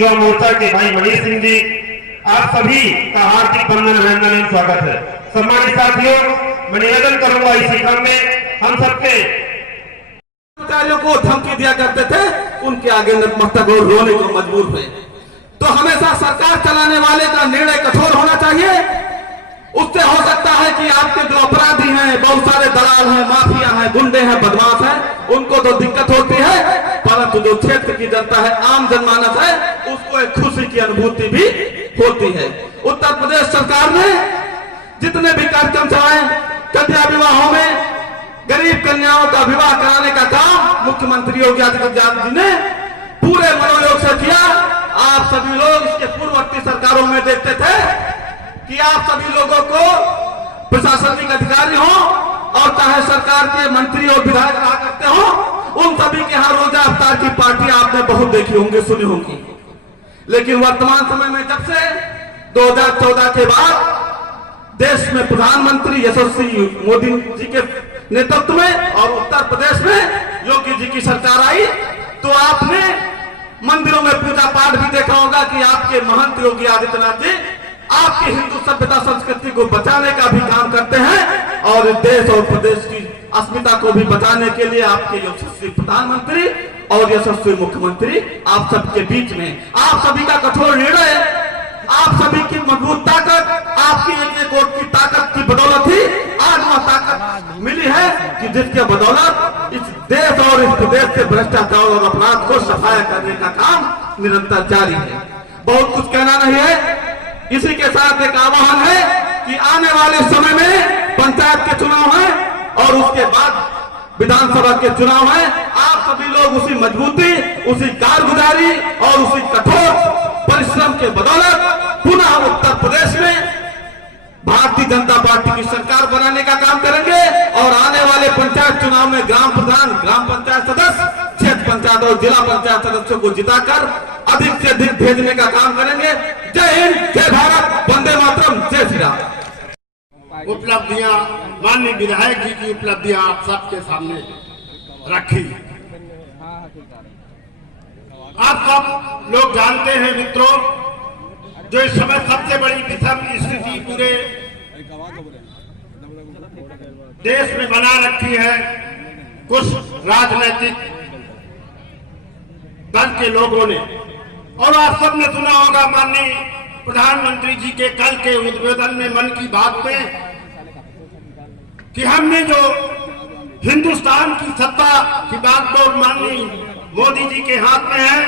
युवा मोर्चा के भाई मनीष सिंह जी, आप सभी का हार्दिक वंदन अभिनंदन स्वागत है। सम्मानित साथियों, मैं निवेदन करूंगा इसी क्रम में हम सबके कर्मचारियों को धमकी दिया करते थे, उनके आगे नतमस्तक और रोने को मजबूर हुए। तो हमेशा सरकार चलाने वाले का निर्णय कठोर होना चाहिए। उससे हो सकता है कि आपके जो अपराधी हैं, बहुत सारे दलाल हैं, माफिया हैं, गुंडे हैं, बदमाश हैं, उनको तो दिक्कत होती है, परंतु जो क्षेत्र की जनता है, आम जनमानस है, उसको एक खुशी की अनुभूति भी होती है। उत्तर प्रदेश सरकार ने जितने भी कार्यक्रम चलाए, कन्या विवाहों में गरीब कन्याओं का विवाह कराने का काम मुख्यमंत्री योगी आदित्यनाथ जी ने पूरे मनोयोग से किया। आप सभी लोग इसके पूर्ववर्ती सरकारों में देखते थे कि आप सभी लोगों को प्रशासनिक अधिकारी हो और चाहे सरकार के मंत्री और विधायक रहा करते हो, उन सभी के यहाँ रोजा अवतार की पार्टी आपने बहुत देखी होंगी, सुनी होंगी। लेकिन वर्तमान समय में जब से 2014 के बाद देश में प्रधानमंत्री यशस्वी मोदी जी के नेतृत्व में और उत्तर प्रदेश में योगी जी की सरकार आई, तो आपने मंदिरों में पूजा पाठ भी देखा होगा कि आपके महंत योगी आदित्यनाथ जी आपकी हिंदू सभ्यता संस्कृति को बचाने का भी काम करते हैं और देश और प्रदेश की अस्मिता को भी बचाने के लिए आपके यशस्वी प्रधानमंत्री और यशस्वी मुख्यमंत्री आप सबके बीच में, आप सभी का कठोर निर्णय, आप सभी की मजबूत ताकत, आपकी एक वोट की ताकत की बदौलत ही आज वह ताकत मिली है कि जिसके बदौलत इस देश और इस प्रदेश से भ्रष्टाचार और अपराध को सफाया करने का काम निरंतर जारी है। बहुत कुछ कहना नहीं है। इसी के साथ एक आह्वान है कि आने वाले समय में पंचायत के चुनाव है और उसके बाद विधानसभा के चुनाव है। आप सभी लोग उसी मजबूती, उसी कारगुजारी और उसी कठोर परिश्रम के बदौलत पुनः उत्तर प्रदेश में भारतीय जनता पार्टी की सरकार बनाने का काम करेंगे और आने वाले पंचायत चुनाव में ग्राम प्रधान, ग्राम पंचायत सदस्य, क्षेत्र पंचायत और जिला पंचायत सदस्यों को जिताकर अधिक से अधिक भेजने का काम करेंगे। जय हिंद, जय भारत, वंदे मातरम, जय श्री राम। उपलब्धियां, माननीय विधायक जी की उपलब्धियां आप सबके सामने रखी। आप सब लोग जानते हैं मित्रों, जो इस समय सबसे बड़ी विषम स्थिति पूरे देश में बना रखी है, कुछ राजनीतिक दल के लोगों ने। और आप सबने सुना होगा माननीय प्रधानमंत्री जी के कल के उद्बोधन में, मन की बात में, कि हमने जो हिंदुस्तान की सत्ता की बात तो माननीय मोदी जी के हाथ में है।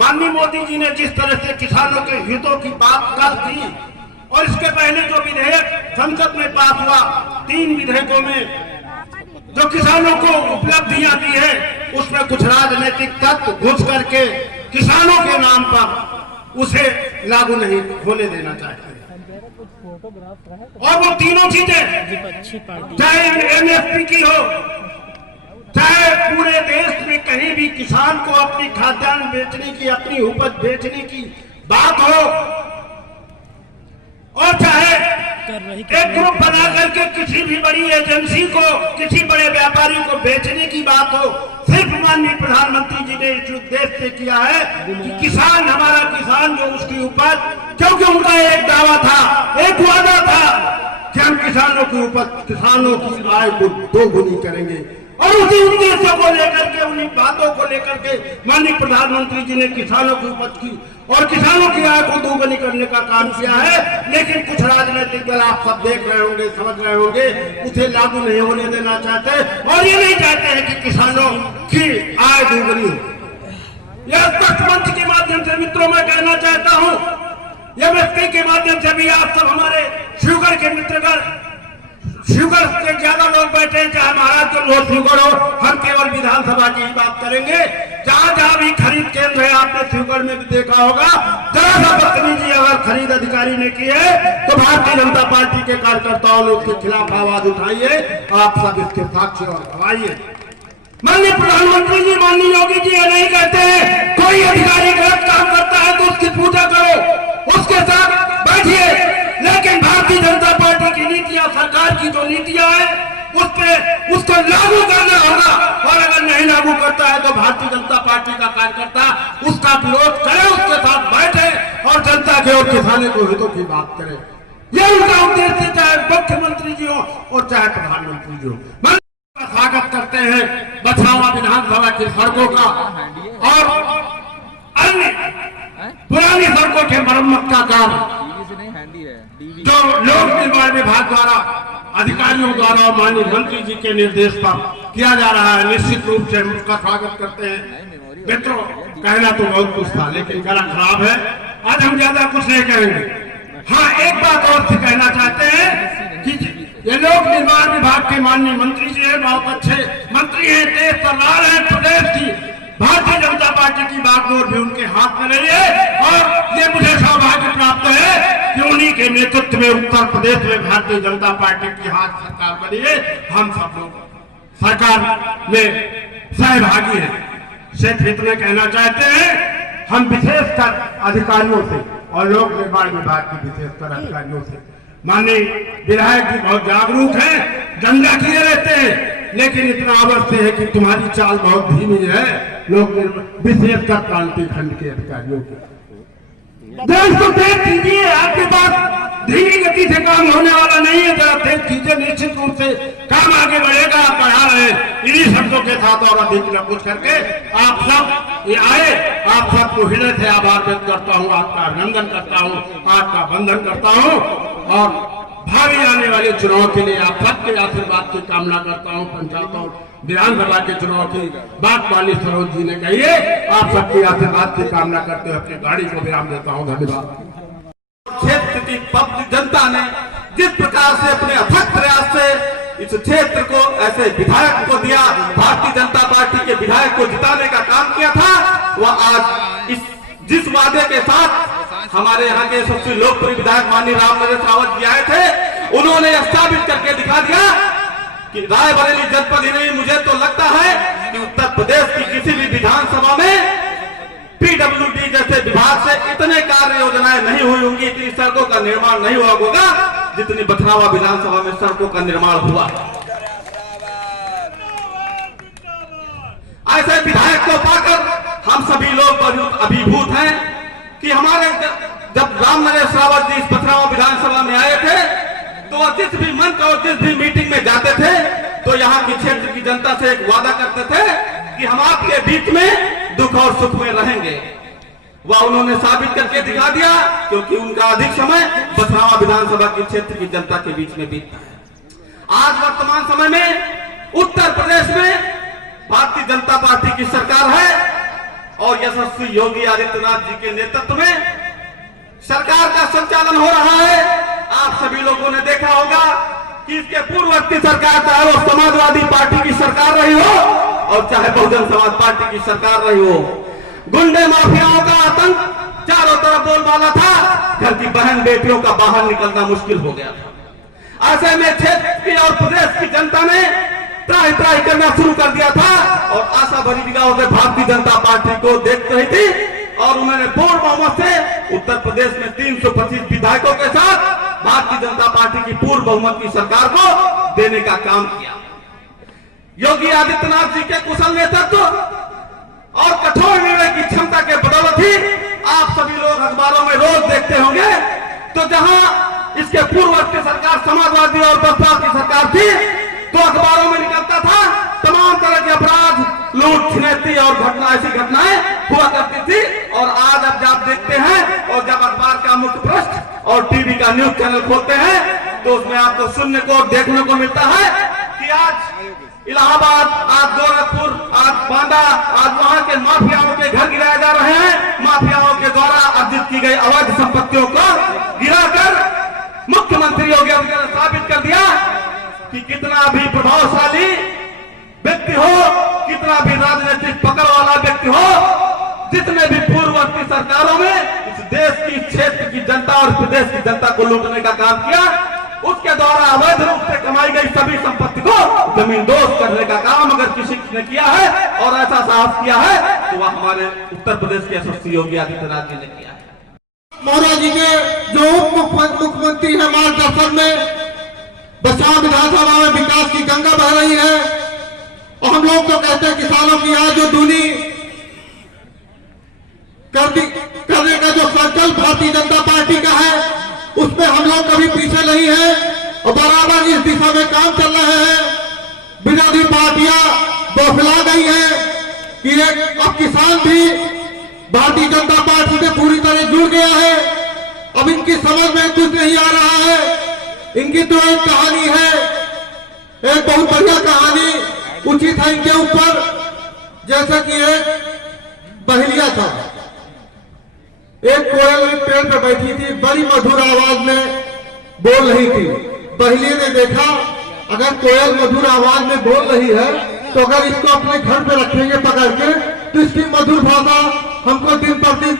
माननीय मोदी जी ने जिस तरह से किसानों के हितों की बात कर दी और इसके पहले जो विधेयक संसद में पास हुआ, 3 विधेयकों में जो किसानों को उपलब्धियां दी है, उसमें कुछ राजनीतिक तत्व घुस करके किसानों के नाम पर उसे लागू नहीं होने देना चाहते। और वो तीनों चीजें, चाहे एमएसपी की हो, चाहे पूरे देश में कहीं भी किसान को अपनी खाद्यान्न बेचने की, अपनी उपज बेचने की बात हो, और चाहे एक ग्रुप बना करके किसी भी बड़ी एजेंसी को, किसी बड़े व्यापारी को बेचने की बात हो, सिर्फ माननीय प्रधानमंत्री जी ने इस उद्देश्य से किया है कि किसान, हमारा किसान जो उसकी उपज, क्योंकि उनका एक दावा था, एक वादा था कि हम किसानों की उपज, किसानों की आय को 2 गुनी करेंगे। और उसी उद्देश्यों को लेकर के, उन्हीं बातों को लेकर के माननीय प्रधानमंत्री जी ने किसानों की उपज की और किसानों की आय को 2 गुनी करने का काम किया है। लेकिन कुछ राजनीतिक दल, आप सब देख रहे होंगे, समझ रहे होंगे, उसे लागू नहीं होने देना चाहते और ये नहीं चाहते हैं कि किसानों की आय 2 गुनी हो। यह स्पष्ट मंच के माध्यम से मित्रों मैं कहना चाहता हूँ, यह व्यक्ति के माध्यम से भी आप सब हमारे शुगर के मित्रगण, शुगर से ज्यादा लोग बैठे हैं, चाहे महाराज हो शुगर हो, हम केवल विधानसभा की ही बात करेंगे। जहां जहां भी खरीद केंद्र है, आपने शुगर में भी देखा होगा, जरा सा बदतमीजी अगर खरीद अधिकारी ने की है तो भारतीय जनता पार्टी के कार्यकर्ताओं ने उसके खिलाफ आवाज उठाई है। आप सब इसके साक्षी और गवाहिए। माननीय प्रधानमंत्री जी, माननीय योगी जी ये नहीं कहते हैं कोई अधिकारी गलत काम करता है तो उसकी पूजा करो, उसके साथ बैठिए, लेकिन भारतीय जनता पार्टी की नीतियां, सरकार की जो नीतियां हैं, उस पे उसको लागू करना होगा। और अगर नहीं लागू करता है तो भारतीय जनता पार्टी का कार्यकर्ता उसका विरोध करे, उसके साथ रखे और किसानों को हितों की बात करे। ये उनका उद्देश्य, चाहे मुख्यमंत्री जी हो और चाहे प्रधानमंत्री जी हो। स्वागत करते हैं बछावा विधानसभा की सड़कों का और अन्य पुरानी सड़कों के मरम्मत का काम जो लोक निर्माण विभाग द्वारा अधिकारियों द्वारा और माननीय मंत्री जी के निर्देश पर किया जा रहा है, निश्चित रूप से उसका स्वागत करते हैं। मित्रों, कहना तो बहुत कुछ था लेकिन गला खराब है, आज हम ज्यादा कुछ नहीं कहेंगे। हाँ, एक बात और से कहना चाहते हैं कि ये लोक निर्माण विभाग के माननीय मंत्री जी हैं, बहुत अच्छे मंत्री हैं, देश सरकार है, प्रदेश की भारतीय जनता पार्टी की बागडोर भी उनके हाथ में रही है और ये मुझे सौभाग्य प्राप्त है कि उन्हीं के नेतृत्व में उत्तर प्रदेश में भारतीय जनता पार्टी की हाथ सरकार बनी है। हम सब लोग सरकार में सहभागी हैं। सिर्फ इतने कहना चाहते हैं, हम विशेषकर अधिकारियों से और लोक निर्माण विभाग की विशेषकर अधिकारियों से, माननीय विधायक जी बहुत जागरूक हैं, दंगा किए रहते हैं, लेकिन इतना अवश्य है कि तुम्हारी चाल बहुत धीमी है। लोग विशेषकर क्रांति खंड के अधिकारियों के देश को तेज कीजिए, आपके पास धीमी गति से काम होने वाला नहीं है, जरा तेज कीजिए, निश्चित रूप से काम आगे बढ़ेगा। आप बढ़ा रहे हैं, इन्हीं शब्दों के साथ और अधिक न कुछ करके आप सब ये आए, आप सबको हृदय से आभार व्यक्त करता हूँ, आपका अभिनंदन करता हूँ, आपका वंदन करता हूँ और भावी आने वाले चुनाव के लिए आप सबके आशीर्वाद की कामना करता हूँ। पंचायत और विधानसभा के चुनाव की बात वाली सरोज जी ने कही है, आप सबके आशीर्वाद की कामना करते हुए अपनी गाड़ी को विराम देता हूँ। धन्यवाद। क्षेत्र की पब्लिक जनता ने जिस प्रकार से अपने अथक प्रयास से इस क्षेत्र को ऐसे विधायक को दिया, भारतीय जनता पार्टी के विधायक को जिताने का काम किया था, वह आज इस जिस वादे के साथ हमारे यहाँ के सबसे लोकप्रिय विधायक माननीय रामनरेश रावत जी आए थे, उन्होंने यह साबित करके दिखा दिया कि रायबरेली जनपद ही नहीं, मुझे तो लगता है कि उत्तर प्रदेश की किसी भी विधानसभा में पीडब्ल्यूडी जैसे विभाग से इतने कार्य योजनाएं नहीं हुई होंगी, इतनी सड़कों का निर्माण नहीं हुआ होगा जितनी बछरावा विधानसभा में सड़कों का निर्माण हुआ। ऐसे विधायक को पाकर हम सभी लोग बहुत अभिभूत हैं कि हमारे जब रामनरेश रावत जी इस बछरावा विधानसभा में आए थे तो जिस भी मंच और जिस भी मीटिंग में जाते थे तो यहाँ की क्षेत्र की जनता से एक वादा करते थे कि हम आपके बीच में दुख और सुख में रहेंगे। वह उन्होंने साबित करके दिखा दिया, क्योंकि उनका अधिक समय बछरावा विधानसभा के क्षेत्र की जनता के बीच में बीतता है। आज वर्तमान समय में उत्तर प्रदेश में भारतीय जनता पार्टी की सरकार है और यशस्वी योगी आदित्यनाथ जी के नेतृत्व में सरकार का संचालन हो रहा है। आप सभी लोगों ने देखा होगा कि इसके पूर्ववर्ती सरकार, चाहे वो समाजवादी पार्टी की सरकार रही हो और चाहे बहुजन समाज पार्टी की सरकार रही हो, गुंडे माफियाओं का आतंक चारों तरफ बोलबाला था, घर की बहन बेटियों का बाहर निकलना मुश्किल हो गया था। ऐसे में क्षेत्र की और प्रदेश की जनता ने त्राही त्राही करना शुरू कर दिया था और आशा भरी निगाहों से भारतीय जनता पार्टी को देख रही थी और उन्होंने पूर्ण बहुमत से उत्तर प्रदेश में 325 विधायकों के साथ भारतीय जनता पार्टी की पूर्ण बहुमत की सरकार को देने का काम किया। योगी आदित्यनाथ जी के कुशल नेतृत्व और कठोर निर्णय की क्षमता के बदौलत ही आप सभी लोग अखबारों में रोज देखते होंगे, तो जहां इसके पूर्ववर्ती सरकार समाजवादी और बसपा की सरकार थी तो अखबारों में निकलता था तमाम तरह के अपराध, लूट छिनैती और घटना, ऐसी घटनाएं हुआ करती थी। और आज अब आप देखते हैं और जब अखबार का मुख्य पृष्ठ और टीवी का न्यूज चैनल खोलते हैं तो उसमें आपको सुनने को और देखने को मिलता है कि आज इलाहाबाद, आज गोरखपुर, आज बांदा, आज वहां के माफियाओं के घर गिराए जा रहे हैं। माफियाओं के द्वारा अर्जित की गई अवैध संपत्तियों को गिराकर मुख्यमंत्री योगी आदित्यनाथ ने साबित कर दिया कि कितना भी प्रभावशाली व्यक्ति हो, कितना भी राजनीतिक पकड़ वाला व्यक्ति हो, जितने भी पूर्ववर्ती सरकारों में इस देश की क्षेत्र की जनता और प्रदेश की जनता को लूटने का काम किया, उसके द्वारा अवैध रूप से कमाई गई सभी संपत्ति को जमींदोज करने का काम अगर किसी ने किया है और ऐसा साहस किया है तो वह हमारे उत्तर प्रदेश के यशस्वी योगी आदित्यनाथ जी ने किया है। मौर्य जी के जो उप मुख्यमंत्री है मार्गदर्शन में बछरावा विधानसभा में विकास की गंगा बह रही है और हम लोग तो कहते हैं किसानों की आज जो दूनी कर करने का जो संकल्प भारतीय जनता पार्टी का है उसमें हम लोग कभी पीछे नहीं है और बराबर इस दिशा में काम चल रहे हैं। विरोधी पार्टियां बौखला गई है कि अब किसान भी भारतीय जनता पार्टी से पूरी तरह जुड़ गया है। अब इनकी समझ में कुछ नहीं आ रहा है। इनकी तो एक कहानी है, एक बहुत बढ़िया कहानी उचित है इनके ऊपर। जैसा कि एक बहेलिया था, एक कोयल एक पेड़ पर बैठी थी, बड़ी मधुर आवाज में बोल रही थी। बहेलिया ने देखा अगर कोयल मधुर आवाज में बोल रही है तो अगर इसको अपने घर पे रखेंगे पकड़ के तो इसकी मधुर भाषा हमको दिन पर दिन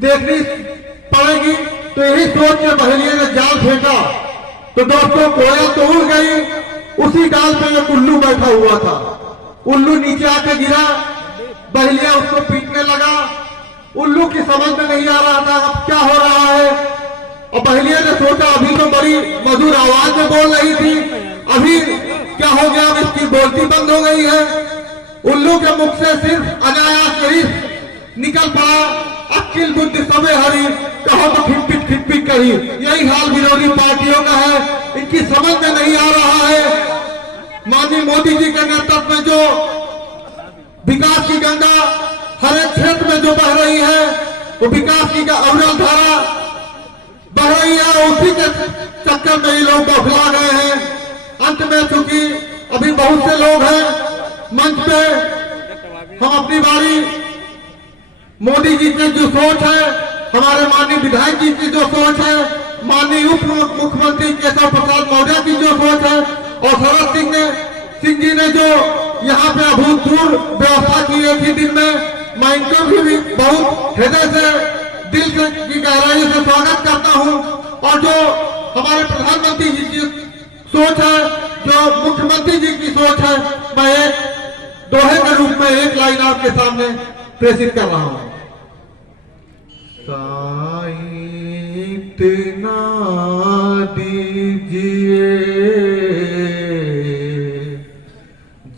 देखनी पड़ेगी। तो यही सोच के बहेलिया ने जाल फेंका तो दोस्तों कोयल तो उड़ गई, उसी डाल पे एक उल्लू बैठा हुआ था। उल्लू नीचे आके गिरा, बहेलिया उसको पीटने लगा। उल्लू की समझ में नहीं आ रहा था अब क्या हो रहा है। और बहेलिया ने सोचा अभी तो बड़ी मधुर आवाज में बोल रही थी, अभी क्या हो गया, अब इसकी बोलती बंद हो गई है। उल्लू के मुख से सिर्फ अनायास यही निकल पड़ा, अक्ल बुद्धि सबे हरी, कहो तो खिटपिट करी। यही हाल विरोधी पार्टियों का है, इनकी समझ में नहीं आ रहा है। माननीय मोदी जी के नेतृत्व में जो विकास की गंगा हर एक क्षेत्र में जो बह रही है, वो विकास की अविरल धारा बह रही है, उसी के चक्कर में ये लोग बौखला गए हैं। अंत में चूंकि अभी बहुत से लोग हैं मंच पे, हम अपनी बारी मोदी जी की जो सोच है, हमारे माननीय विधायक जी की जो सोच है, माननीय उप मुख्यमंत्री केशव प्रसाद मौर्य की जो सोच है और शरद सिंह जी ने जो यहाँ पे अभूतपूर्व व्यवस्था की एक ही दिन में, मैं इनको भी बहुत हृदय से दिल से की गहराई से स्वागत करता हूँ। और जो हमारे प्रधानमंत्री जी की सोच है, जो मुख्यमंत्री जी की सोच है, मैं एक दोहे के रूप में एक लाइन आपके सामने प्रेषित कर रहा हूँ। साईं इतना दीजिए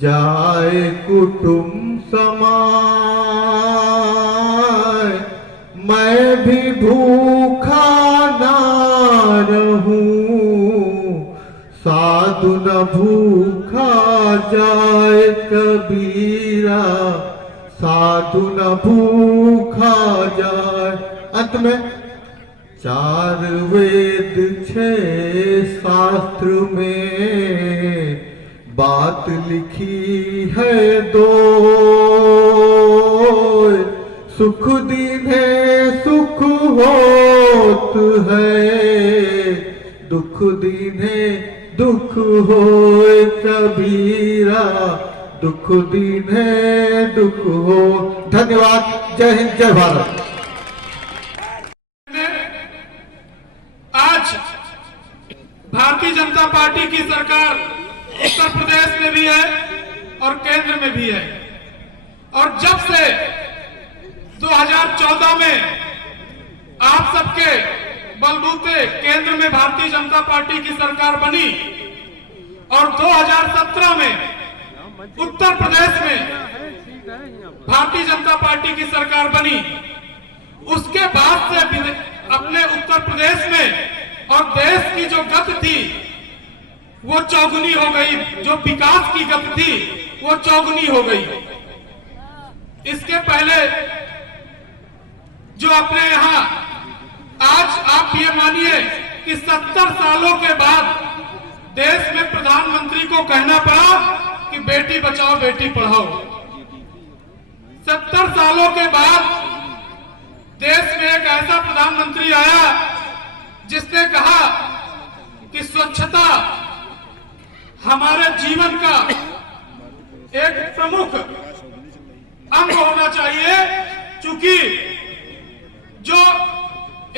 जाए कुटुंब समाए, मैं भी भूखा ना रहूं, साधु न भूखा जाए कबीरा, साधु न भूखा जाए। अंत में 4 वेद 6 शास्त्र में बात लिखी है 2, सुख दीन्हे सुख होत है, दुख दीन्हे दुख होए कबीरा, दुख दीन्हे दुख हो। धन्यवाद। जय हिंद, जय भारत। आज भारतीय जनता पार्टी की सरकार उत्तर प्रदेश में भी है और केंद्र में भी है, और जब से 2014 में आप सबके बलबूते केंद्र में भारतीय जनता पार्टी की सरकार बनी और 2017 में उत्तर प्रदेश में भारतीय जनता पार्टी की सरकार बनी, उसके बाद से अपने उत्तर प्रदेश में और देश की जो गति थी वो चौगुनी हो गई, जो विकास की गति थी वो चौगुनी हो गई। इसके पहले जो अपने यहाँ आज आप ये मानिए कि 70 सालों के बाद देश में प्रधानमंत्री को कहना पड़ा कि बेटी बचाओ बेटी पढ़ाओ। 70 सालों के बाद देश में एक ऐसा प्रधानमंत्री आया जिसने कहा कि स्वच्छता हमारे जीवन का एक प्रमुख अंग होना चाहिए, क्योंकि जो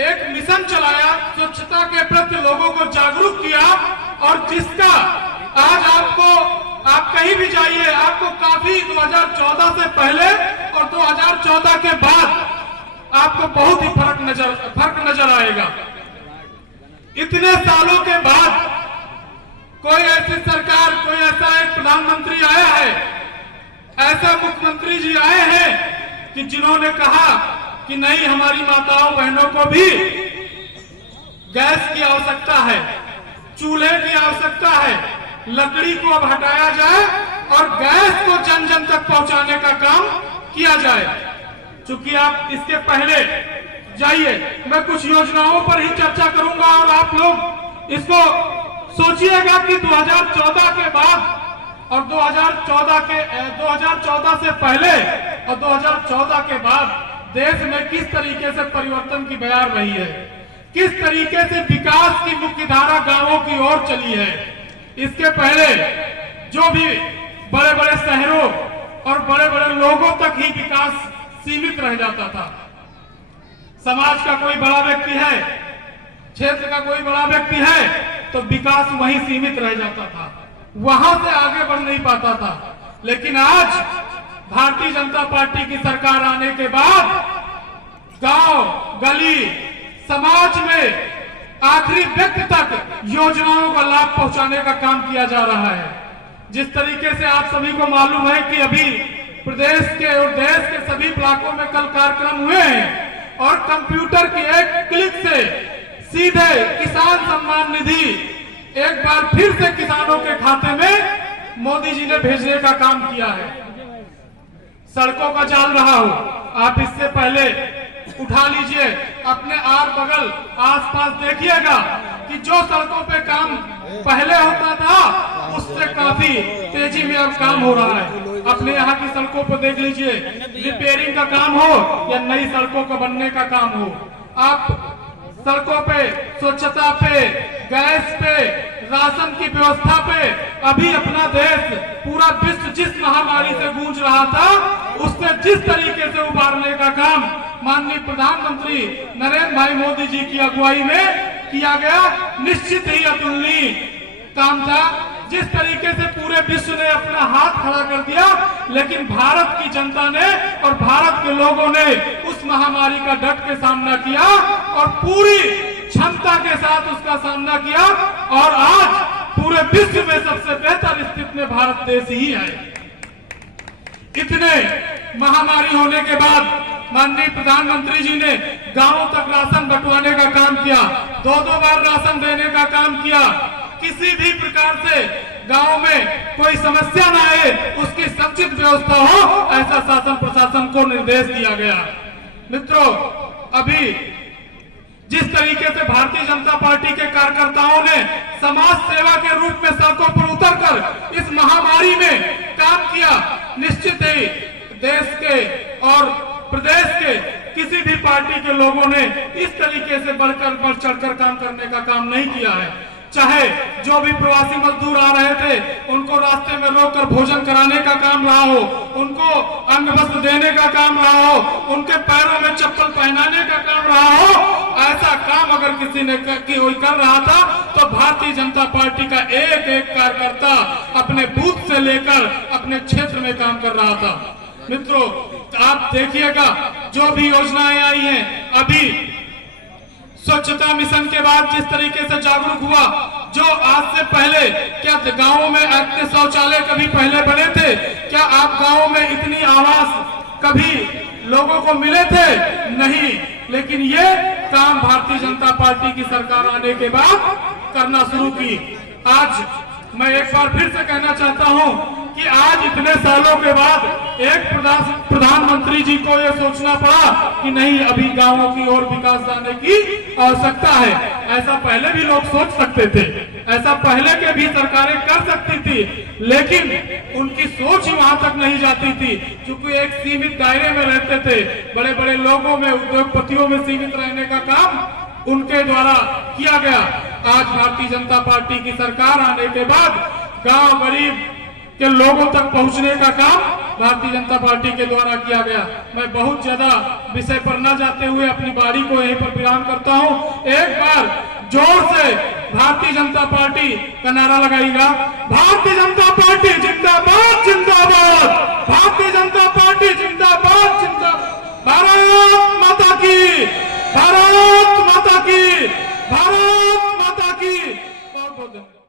एक मिशन चलाया, स्वच्छता के प्रति लोगों को जागरूक किया, और जिसका आज आप कहीं भी जाइए आपको काफी 2014 से पहले और 2014 के बाद आपको बहुत ही फर्क नजर आएगा। इतने सालों के बाद कोई ऐसी सरकार, कोई ऐसा एक प्रधानमंत्री आया है, ऐसा मुख्यमंत्री जी आए हैं कि जिन्होंने कहा कि नहीं, हमारी माताओं बहनों को भी गैस की आवश्यकता है, चूल्हे की आवश्यकता है, लकड़ी को अब हटाया जाए और गैस को जन जन तक पहुंचाने का काम किया जाए। चूंकि आप इसके पहले जाइए, मैं कुछ योजनाओं पर ही चर्चा करूंगा और आप लोग इसको सोचिएगा कि 2014 के बाद और 2014 से पहले और 2014 के बाद देश में किस तरीके से परिवर्तन की बयार रही है, किस तरीके से विकास की मुख्य धारा गांवों की ओर चली है। इसके पहले जो भी बड़े बड़े शहरों और बड़े बड़े लोगों तक ही विकास सीमित रह जाता था। समाज का कोई बड़ा व्यक्ति है, क्षेत्र का कोई बड़ा व्यक्ति है तो विकास वहीं सीमित रह जाता था, वहां से आगे बढ़ नहीं पाता था। लेकिन आज भारतीय जनता पार्टी की सरकार आने के बाद गांव गली समाज में आखिरी व्यक्ति तक योजनाओं का लाभ पहुंचाने का काम किया जा रहा है। जिस तरीके से आप सभी को मालूम है कि अभी प्रदेश के और देश के सभी ब्लॉकों में कल कार्यक्रम हुए हैं और कंप्यूटर की एक क्लिक से सीधे किसान सम्मान निधि एक बार फिर से किसानों के खाते में मोदी जी ने भेजने का काम किया है। सड़कों का जाल रहा हो, आप इससे पहले उठा लीजिए, अपने आर बगल आसपास देखिएगा कि जो सड़कों पे काम पहले होता था उससे काफी तेजी में अब काम हो रहा है। अपने यहाँ की सड़कों पर देख लीजिए, रिपेयरिंग का काम हो या नई सड़कों का बनने का काम हो, आप सड़कों पे, स्वच्छता पे, गैस पे, राशन की व्यवस्था पे अभी अपना देश पूरा विश्व जिस महामारी से गूंज रहा था उससे जिस तरीके से उबारने का काम माननीय प्रधानमंत्री नरेंद्र भाई मोदी जी की अगुवाई में किया गया, निश्चित ही अतुलनीय काम था। जिस तरीके से पूरे विश्व ने अपना हाथ खड़ा कर दिया, लेकिन भारत की जनता ने और भारत के लोगों ने उस महामारी का डट के सामना किया और पूरी क्षमता के साथ उसका सामना किया और आज पूरे विश्व में सबसे बेहतर स्थिति में भारत देश ही है। इतने महामारी होने के बाद माननीय प्रधानमंत्री जी ने गांवों तक राशन बंटवाने का काम किया, 2-2 बार राशन देने का काम किया। किसी भी प्रकार से गांव में कोई समस्या न आए, उसकी समुचित व्यवस्था हो, ऐसा शासन प्रशासन को निर्देश दिया गया। मित्रों, अभी जिस तरीके से भारतीय जनता पार्टी के कार्यकर्ताओं ने समाज सेवा के रूप में सड़कों पर उतरकर इस महामारी में काम किया, निश्चित ही देश के और प्रदेश के किसी भी पार्टी के लोगों ने इस तरीके से बढ़ चढ़कर काम करने का काम नहीं किया है। चाहे जो भी प्रवासी मजदूर आ रहे थे उनको रास्ते में रोककर भोजन कराने का काम रहा हो, उनको अंग वस्त्र देने का काम रहा हो, उनके पैरों में चप्पल पहनाने का काम रहा हो, ऐसा काम अगर किसी ने कर रहा था तो भारतीय जनता पार्टी का एक एक कार्यकर्ता अपने बूथ से लेकर अपने क्षेत्र में काम कर रहा था। मित्रों, आप देखिएगा जो भी योजनाएं आई हैं, अभी स्वच्छता मिशन के बाद जिस तरीके से जागरूक हुआ, जो आज से पहले क्या गांवों में इतने शौचालय कभी पहले बने थे? क्या आप गांवों में इतनी आवास कभी लोगों को मिले थे? नहीं। लेकिन ये काम भारतीय जनता पार्टी की सरकार आने के बाद करना शुरू की। आज मैं एक बार फिर से कहना चाहता हूं कि आज इतने सालों के बाद एक प्रधानमंत्री जी को यह सोचना पड़ा कि नहीं, अभी गांवों की ओर विकास लाने की आवश्यकता है। ऐसा पहले भी लोग सोच सकते थे, ऐसा पहले के भी सरकारें कर सकती थी, लेकिन उनकी सोच ही वहां तक नहीं जाती थी, क्योंकि एक सीमित दायरे में रहते थे। बड़े बड़े लोगों में, उद्योगपतियों में सीमित रहने का काम उनके द्वारा किया गया। आज भारतीय जनता पार्टी की सरकार आने के बाद गांव गरीब के लोगों तक पहुंचने का काम भारतीय जनता पार्टी के द्वारा किया गया। मैं बहुत ज्यादा विषय पर न जाते हुए अपनी बारी को यहीं पर विराम करता हूं। एक बार जोर से भारतीय जनता पार्टी का नारा लगाइएगा। भारतीय जनता पार्टी जिंदाबाद, जिंदाबाद। भारतीय जनता पार्टी जिंदाबाद, जिंदाबाद। भारत माता की, भारत माता की, भारत माता की। बहुत बहुत धन्यवाद।